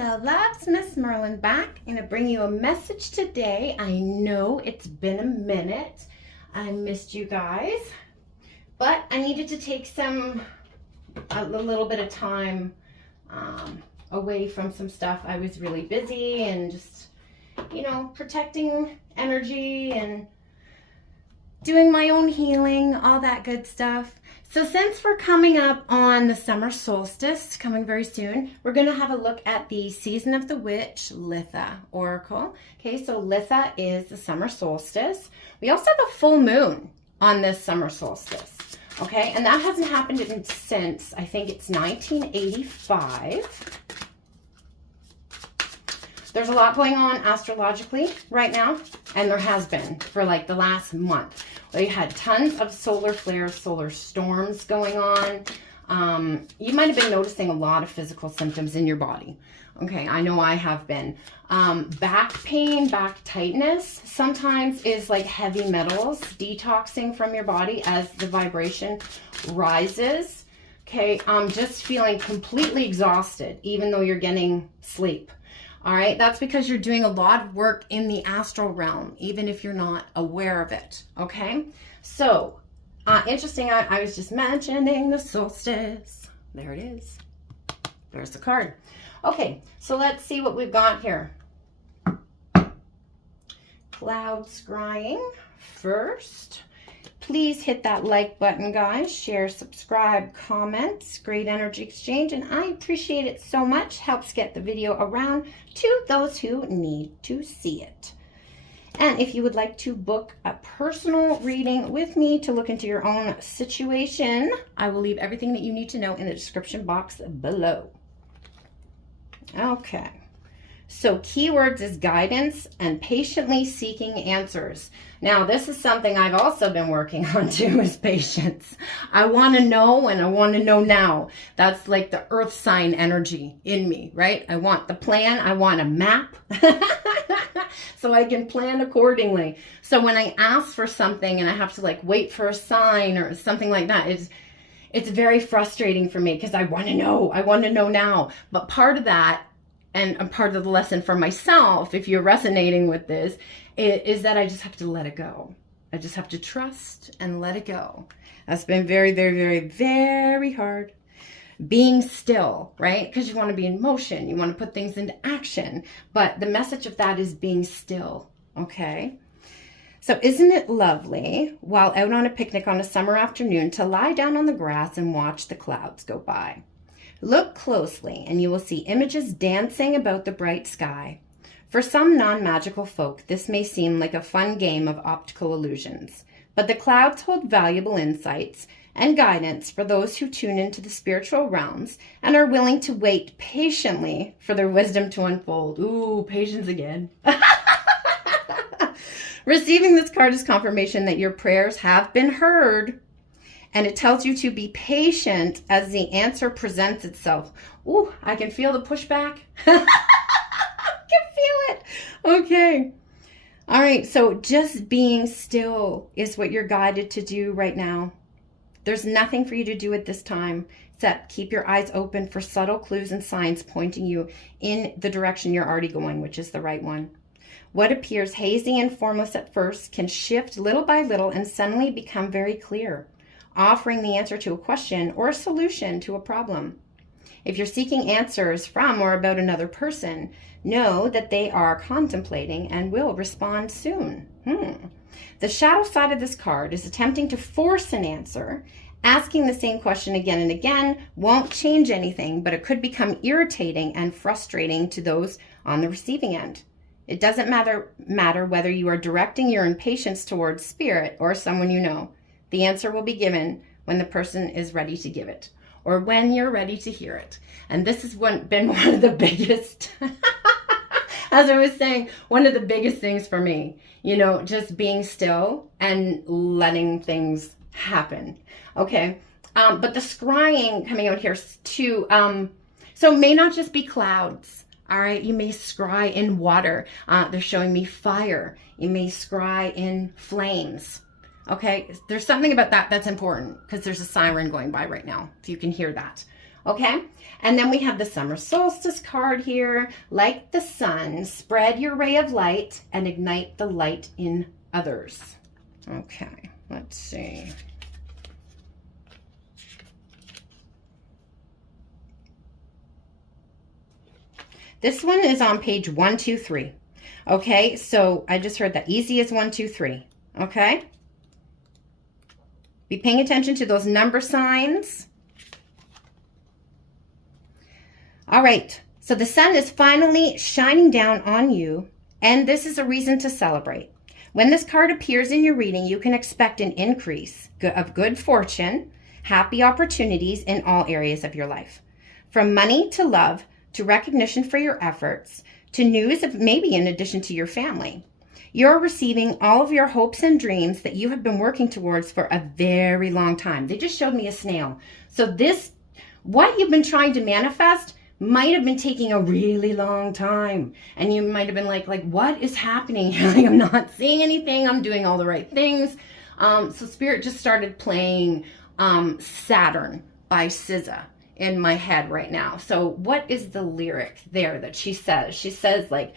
Hello loves, MsMerlin back and to bring you a message today. I know it's been a minute. I missed you guys, but I needed to take a little bit of time away from some stuff. I was really busy and just, protecting energy and doing my own healing, all that good stuff. So since we're coming up on the summer solstice, coming very soon, we're going to have a look at the Season of the Witch Litha Oracle. Okay, so Litha is the summer solstice. We also have a full moon on this summer solstice. Okay, and that hasn't happened since, I think it's 1985. There's a lot going on astrologically right now, and there has been for like the last month. We had tons of solar flares, solar storms going on. You might have been noticing a lot of physical symptoms in your body. Okay, I know I have been. Back pain, back tightness sometimes is like heavy metals detoxing from your body as the vibration rises. Okay, just feeling completely exhausted even though you're getting sleep. All right, that's because you're doing a lot of work in the astral realm, even if you're not aware of it, okay? So, interesting, I was just mentioning the solstice. There it is. There's the card. Okay, so let's see what we've got here. Cloud scrying first. Please hit that like button, guys. Share, subscribe, comments. Great energy exchange, and I appreciate it so much. Helps get the video around to those who need to see it. And if you would like to book a personal reading with me to look into your own situation, I will leave everything that you need to know in the description box below. Okay. So keywords is guidance and patiently seeking answers. Now, this is something I've also been working on too, is patience. I want to know, and I want to know now. That's like the earth sign energy in me, right? I want the plan. I want a map so I can plan accordingly. So when I ask for something and I have to like wait for a sign or something like that, it's very frustrating for me because I want to know. I want to know now. But part of that, and a part of the lesson for myself, if you're resonating with this, is that I just have to let it go. I just have to trust and let it go. That's been very, very, very, very hard. Being still, right? Because you want to be in motion. You want to put things into action. But the message of that is being still, okay? So isn't it lovely, while out on a picnic on a summer afternoon, to lie down on the grass and watch the clouds go by? Look closely and you will see images dancing about the bright sky. For some non-magical folk, this may seem like a fun game of optical illusions, but the clouds hold valuable insights and guidance for those who tune into the spiritual realms and are willing to wait patiently for their wisdom to unfold. Ooh, patience again. Receiving this card is confirmation that your prayers have been heard. And it tells you to be patient as the answer presents itself. Ooh, I can feel the pushback. I can feel it. Okay. All right. So just being still is what you're guided to do right now. There's nothing for you to do at this time except keep your eyes open for subtle clues and signs pointing you in the direction you're already going, which is the right one. What appears hazy and formless at first can shift little by little and suddenly become very clear, offering the answer to a question or a solution to a problem. If you're seeking answers from or about another person, know that they are contemplating and will respond soon. The shadow side of this card is attempting to force an answer. Asking the same question again and again won't change anything, but it could become irritating and frustrating to those on the receiving end. It doesn't matter whether you are directing your impatience towards spirit or someone you know. The answer will be given when the person is ready to give it, or when you're ready to hear it. And this has been one of the biggest, as I was saying, one of the biggest things for me, just being still and letting things happen. Okay. But the scrying coming out here too, so it may not just be clouds. All right. You may scry in water. They're showing me fire. You may scry in flames. Okay, there's something about that that's important because there's a siren going by right now, if you can hear that. Okay? And then we have the summer solstice card here. Like the sun, spread your ray of light and ignite the light in others. Okay, let's see. This one is on page 123. Okay, so I just heard that easy as 1, 2, 3. Okay? Be paying attention to those number signs. All right, so the sun is finally shining down on you, and this is a reason to celebrate. When this card appears in your reading, you can expect an increase of good fortune, happy opportunities in all areas of your life. From money to love, to recognition for your efforts, to news of maybe in addition to your family. You're receiving all of your hopes and dreams that you have been working towards for a very long time. They just showed me a snail. So this, what you've been trying to manifest might have been taking a really long time. And you might have been like what is happening? I'm not seeing anything. I'm doing all the right things. So Spirit just started playing Saturn by SZA in my head right now. So what is the lyric there that she says? She says like,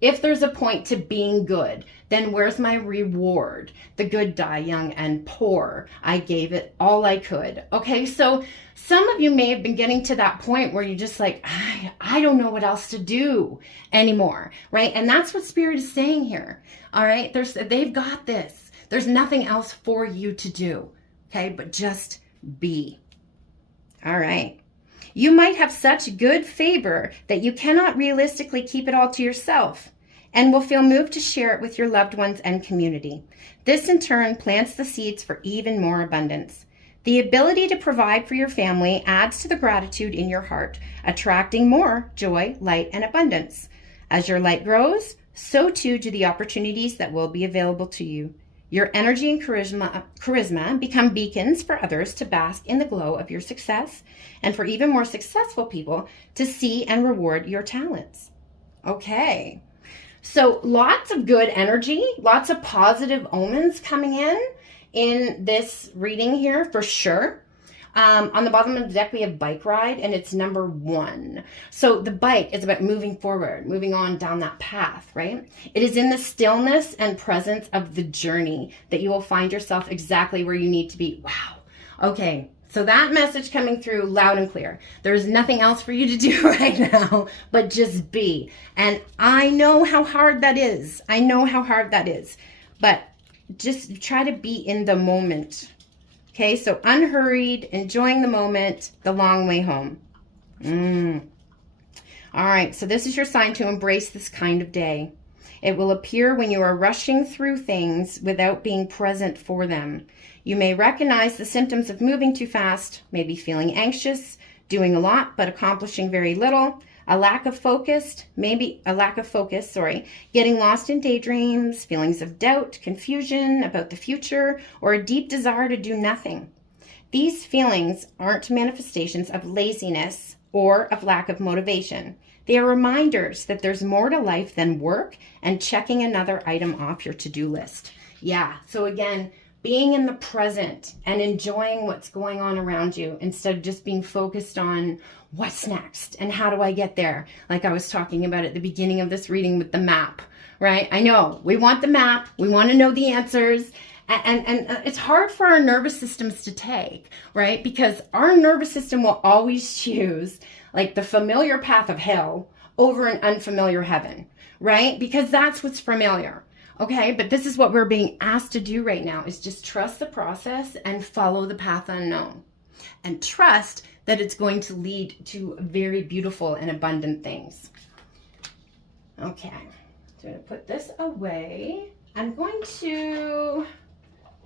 if there's a point to being good, then where's my reward? The good die young and poor. I gave it all I could. Okay, so some of you may have been getting to that point where you're just like, I don't know what else to do anymore, right? And that's what Spirit is saying here. All right, they've got this. There's nothing else for you to do, okay? But just be. All right. You might have such good favor that you cannot realistically keep it all to yourself and will feel moved to share it with your loved ones and community. This in turn plants the seeds for even more abundance. The ability to provide for your family adds to the gratitude in your heart, attracting more joy, light, and abundance. As your light grows, so too do the opportunities that will be available to you. Your energy and charisma become beacons for others to bask in the glow of your success, and for even more successful people to see and reward your talents. Okay, so lots of good energy, lots of positive omens coming in this reading here for sure. On the bottom of the deck, we have bike ride, and it's number 1. So the bike is about moving forward, moving on down that path, right? It is in the stillness and presence of the journey that you will find yourself exactly where you need to be. Wow. Okay. So that message coming through loud and clear. There's nothing else for you to do right now, but just be. And I know how hard that is. I know how hard that is, but just try to be in the moment. Okay, so unhurried, enjoying the moment, the long way home. All right, so this is your sign to embrace this kind of day. It will appear when you are rushing through things without being present for them. You may recognize the symptoms of moving too fast, maybe feeling anxious, doing a lot but accomplishing very little, a lack of focus, getting lost in daydreams, feelings of doubt, confusion about the future, or a deep desire to do nothing. These feelings aren't manifestations of laziness or of lack of motivation. They are reminders that there's more to life than work and checking another item off your to-do list. Yeah, so again, being in the present and enjoying what's going on around you instead of just being focused on what's next and how do I get there? Like I was talking about at the beginning of this reading with the map, right? I know we want the map. We want to know the answers. And it's hard for our nervous systems to take, right? Because our nervous system will always choose like the familiar path of hell over an unfamiliar heaven, right? Because that's what's familiar. Okay, but this is what we're being asked to do right now is just trust the process and follow the path unknown. And trust that it's going to lead to very beautiful and abundant things. Okay, so I'm going to put this away. I'm going to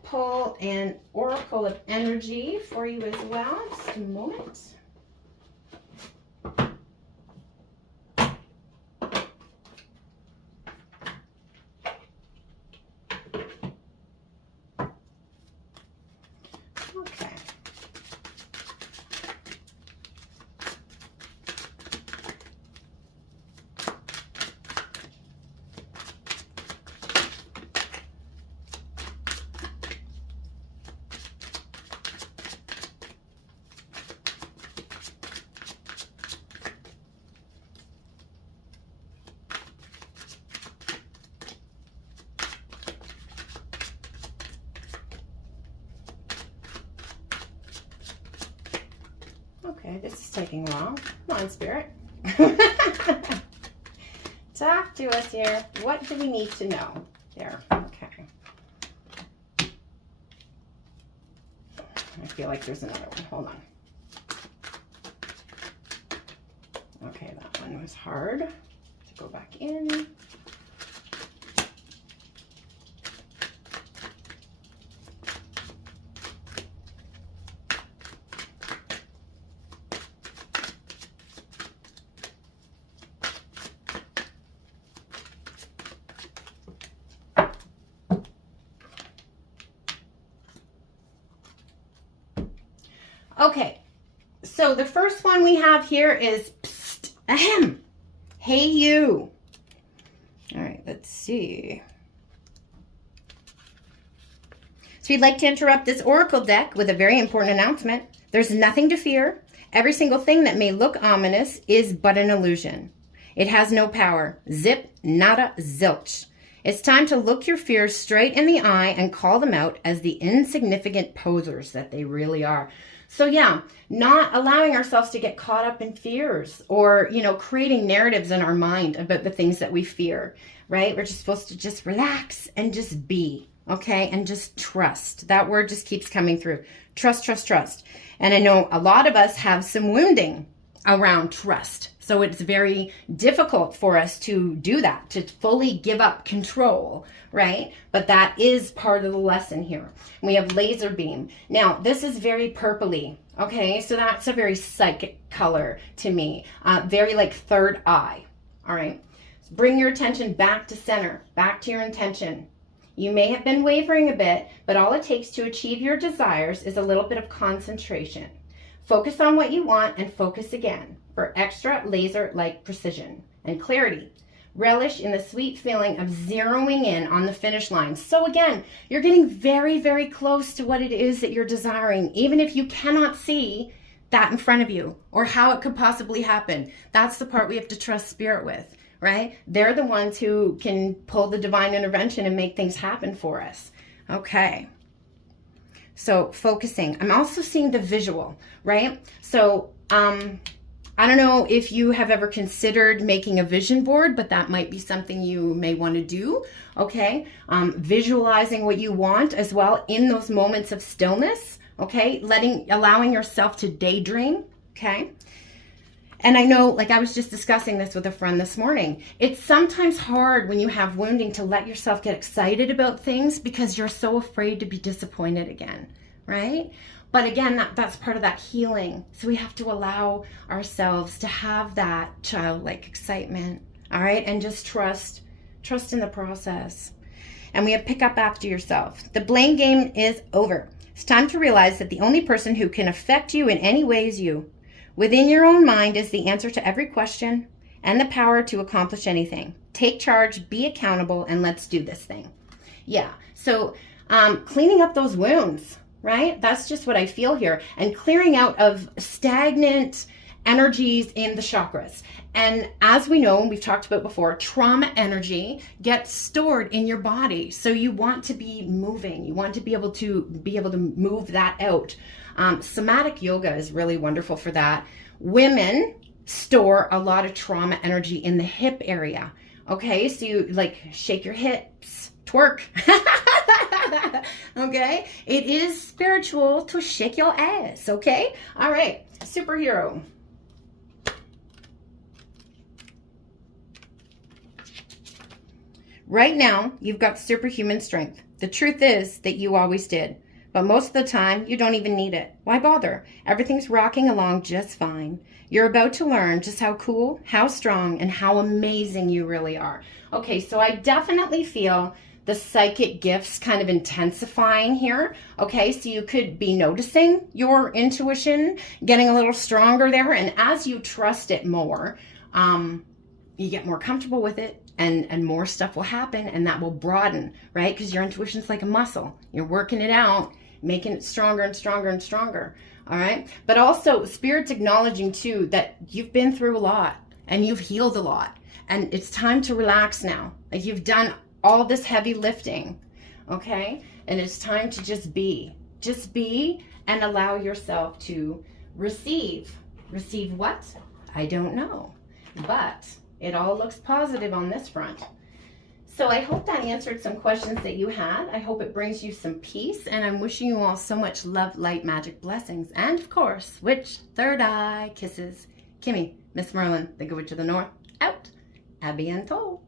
pull an oracle of energy for you as well. Just a moment. Okay. Okay, this is taking a while. Come on, Spirit. Talk to us here. What do we need to know? There. Okay. I feel like there's another one. Hold on. Okay, that one was hard to go back in. Okay, so the first one we have here is psst, ahem. Hey you. All right, let's see. So we'd like to interrupt this oracle deck with a very important announcement. There's nothing to fear. Every single thing that may look ominous is but an illusion. It has no power. Zip, nada, zilch. It's time to look your fears straight in the eye and call them out as the insignificant posers that they really are. So yeah, not allowing ourselves to get caught up in fears or, you know, creating narratives in our mind about the things that we fear, right? We're just supposed to just relax and just be, okay? And just trust. That word just keeps coming through. Trust, trust, trust. And I know a lot of us have some wounding around trust. So it's very difficult for us to do that, to fully give up control, right? But that is part of the lesson here. We have laser beam. Now, this is very purpley, okay? So that's a very psychic color to me. Very like third eye, all right? So bring your attention back to center, back to your intention. You may have been wavering a bit, but all it takes to achieve your desires is a little bit of concentration. Focus on what you want and focus again for extra laser-like precision and clarity. Relish in the sweet feeling of zeroing in on the finish line. So again, you're getting very, very close to what it is that you're desiring, even if you cannot see that in front of you or how it could possibly happen. That's the part we have to trust Spirit with, right? They're the ones who can pull the divine intervention and make things happen for us. Okay. So focusing. I'm also seeing the visual, right? So I don't know if you have ever considered making a vision board, but that might be something you may want to do, okay? Visualizing what you want as well in those moments of stillness, okay? Allowing yourself to daydream, okay? And I know, like I was just discussing this with a friend this morning, it's sometimes hard when you have wounding to let yourself get excited about things because you're so afraid to be disappointed again, right? But again, that's part of that healing. So we have to allow ourselves to have that childlike excitement, all right? And just trust in the process. And we have pick up after yourself. The blame game is over. It's time to realize that the only person who can affect you in any way is you. Within your own mind is the answer to every question and the power to accomplish anything. Take charge, be accountable, and let's do this thing. Yeah, so cleaning up those wounds, right? That's just what I feel here. And clearing out of stagnant energies in the chakras. And as we know, and we've talked about before, trauma energy gets stored in your body. So you want to be moving. You want to be able to move that out. Somatic yoga is really wonderful for that. Women store a lot of trauma energy in the hip area. Okay, so you like shake your hips, twerk. Okay, it is spiritual to shake your ass. Okay, all right, superhero. Right now, you've got superhuman strength. The truth is that you always did. But most of the time, you don't even need it. Why bother? Everything's rocking along just fine. You're about to learn just how cool, how strong, and how amazing you really are. Okay, so I definitely feel the psychic gifts kind of intensifying here. Okay, so you could be noticing your intuition getting a little stronger there. And as you trust it more, you get more comfortable with it. And more stuff will happen, and that will broaden, right? Because your intuition's like a muscle. You're working it out, making it stronger and stronger and stronger, all right? But also, Spirit's acknowledging, too, that you've been through a lot, and you've healed a lot, and it's time to relax now. Like, you've done all this heavy lifting, okay? And it's time to just be and allow yourself to receive, Receive what? I don't know. But it all looks positive on this front. So I hope that answered some questions that you had. I hope it brings you some peace. And I'm wishing you all so much love, light, magic, blessings. And of course, switch third eye kisses. Kimmy, MsMerlin, the Good Witch of the North, out. A bientôt.